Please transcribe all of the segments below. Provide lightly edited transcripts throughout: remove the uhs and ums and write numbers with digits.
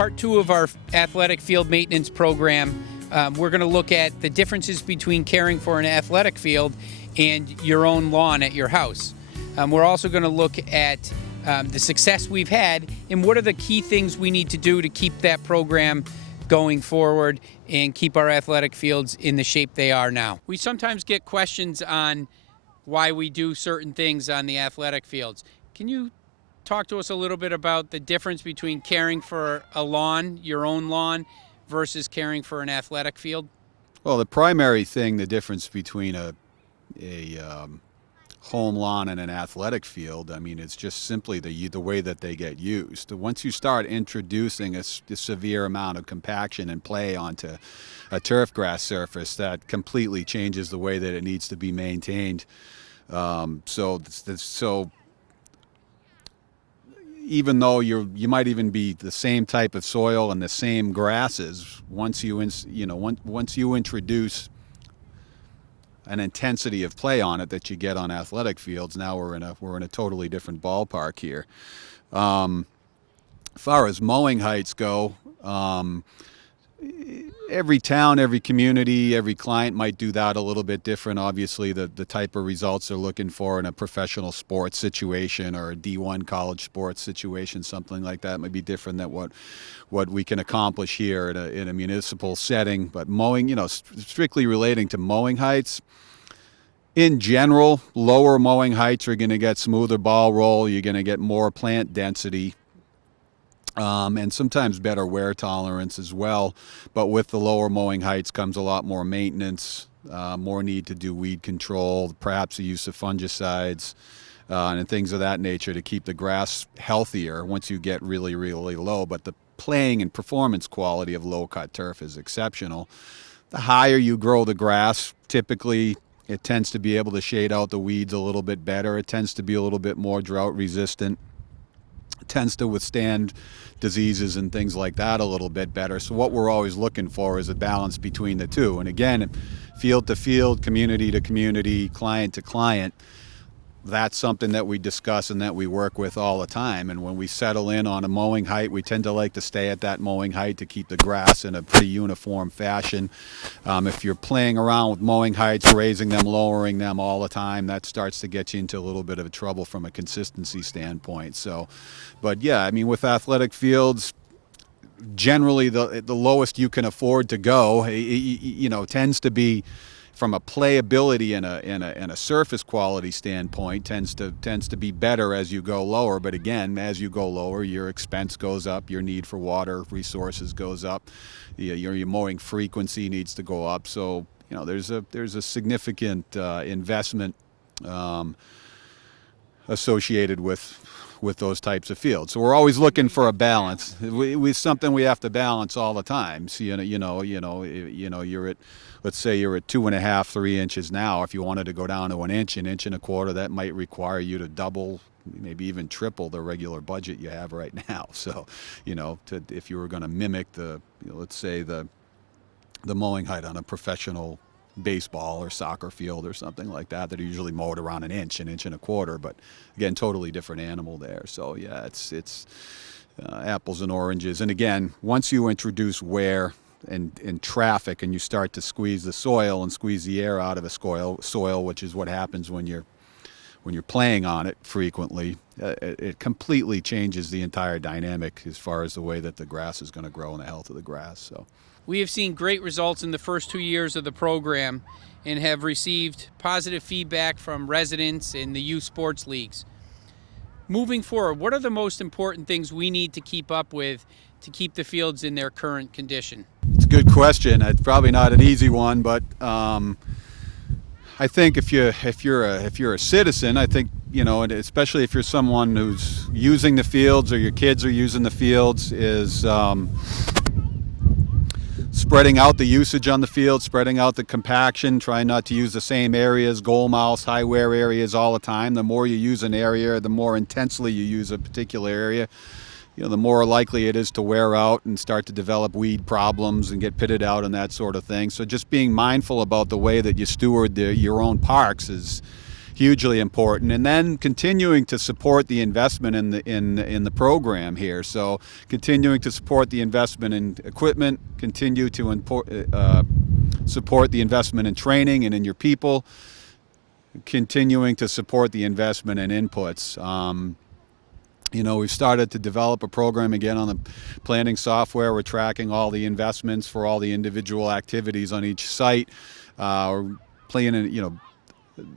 part two of our athletic field maintenance program. We're going to look at the differences between caring for an athletic field and your own lawn at your house. We're also going to look at the success we've had and what are the key things we need to do to keep that program going forward and keep our athletic fields in the shape they are now. We sometimes get questions on why we do certain things on the athletic fields. Can you talk to us a little bit about the difference between caring for a lawn, your own lawn, versus caring for an athletic field? Well, the primary thing, the difference between a home lawn and an athletic field, I mean, it's just simply the way that they get used. Once you start introducing a severe amount of compaction and play onto a turf grass surface, that completely changes the way that it needs to be maintained. So even though you might even be the same type of soil and the same grasses, once you introduce an intensity of play on it that you get on athletic fields, now we're in a totally different ballpark here. As far as mowing heights go, every town, every community, every client might do that a little bit different. Obviously, the type of results they're looking for in a professional sports situation or a D1 college sports situation, something like that, might be different than what we can accomplish here in a municipal setting. But mowing, strictly relating to mowing heights, in general, lower mowing heights are going to get smoother ball roll. You're going to get more plant density. And sometimes better wear tolerance as well. But with the lower mowing heights comes a lot more maintenance, more need to do weed control, perhaps the use of fungicides, and things of that nature to keep the grass healthier once you get really, really low. But the playing and performance quality of low-cut turf is exceptional. The higher you grow the grass, typically it tends to be able to shade out the weeds a little bit better. It tends to be a little bit more drought resistant. Tends to withstand diseases and things like that a little bit better. So what we're always looking for is a balance between the two. And again, field to field, community to community, client to client, that's something that we discuss and that we work with all the time. And when we settle in on a mowing height, we tend to like to stay at that mowing height to keep the grass in a pretty uniform fashion. If you're playing around with mowing heights, raising them, lowering them all the time, that starts to get you into a little bit of trouble from a consistency standpoint. So, but yeah, I mean, with athletic fields, generally the lowest you can afford to go, tends to be, from a playability and a surface quality standpoint, tends to be better as you go lower. But again, as you go lower, your expense goes up, your need for water resources goes up, your mowing frequency needs to go up. So there's a significant investment associated with those types of fields. So we're always looking for a balance. We something we have to balance all the time. So you're at, let's say you're at 2.5, 3 inches now. If you wanted to go down to an inch and a quarter, that might require you to double, maybe even triple the regular budget you have right now. So, if you were going to mimic let's say the mowing height on a professional baseball or soccer field or something like that, that are usually mowed around an inch and a quarter. But again, totally different animal there. So yeah, it's apples and oranges. And again, once you introduce wear and traffic and you start to squeeze the soil and squeeze the air out of a soil, which is what happens when you're playing on it frequently, it completely changes the entire dynamic as far as the way that the grass is going to grow and the health of the grass. So we have seen great results in the first 2 years of the program and have received positive feedback from residents in the youth sports leagues. Moving forward, what are the most important things we need to keep up with to keep the fields in their current condition? It's a good question. It's probably not an easy one, but I think if you're a citizen, I think, and especially if you're someone who's using the fields or your kids are using the fields, is spreading out the usage on the field, spreading out the compaction, trying not to use the same areas, goal mouths, high wear areas all the time. The more you use an area, the more intensely you use a particular area, the more likely it is to wear out and start to develop weed problems and get pitted out and that sort of thing. So just being mindful about the way that you steward your own parks is hugely important. And then continuing to support the investment in the program here. So continuing to support the investment in equipment, continue to support the investment in training and in your people, continuing to support the investment in inputs. You know, we've started to develop a program again on the planning software. We're tracking all the investments for all the individual activities on each site. We're playing, you know,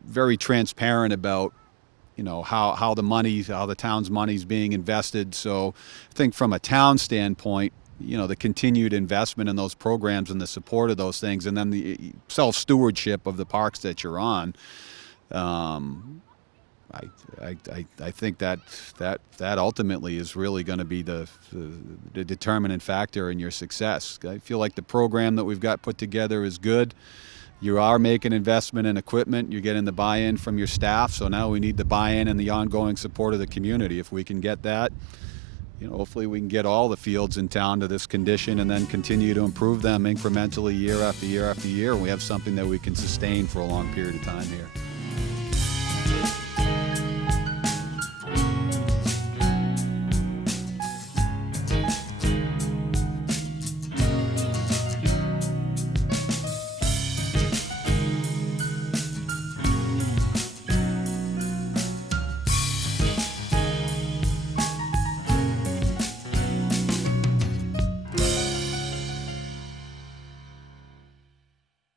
very transparent about, you know, how the town's money is being invested. So I think from a town standpoint, you know, the continued investment in those programs and the support of those things, and then the self-stewardship of the parks that you're on. I think that ultimately is really going to be the determinant factor in your success. I feel like the program that we've got put together is good. You are making investment in equipment. You're getting the buy-in from your staff. So now we need the buy-in and the ongoing support of the community. If we can get that, you know, hopefully we can get all the fields in town to this condition and then continue to improve them incrementally year after year after year. And we have something that we can sustain for a long period of time here.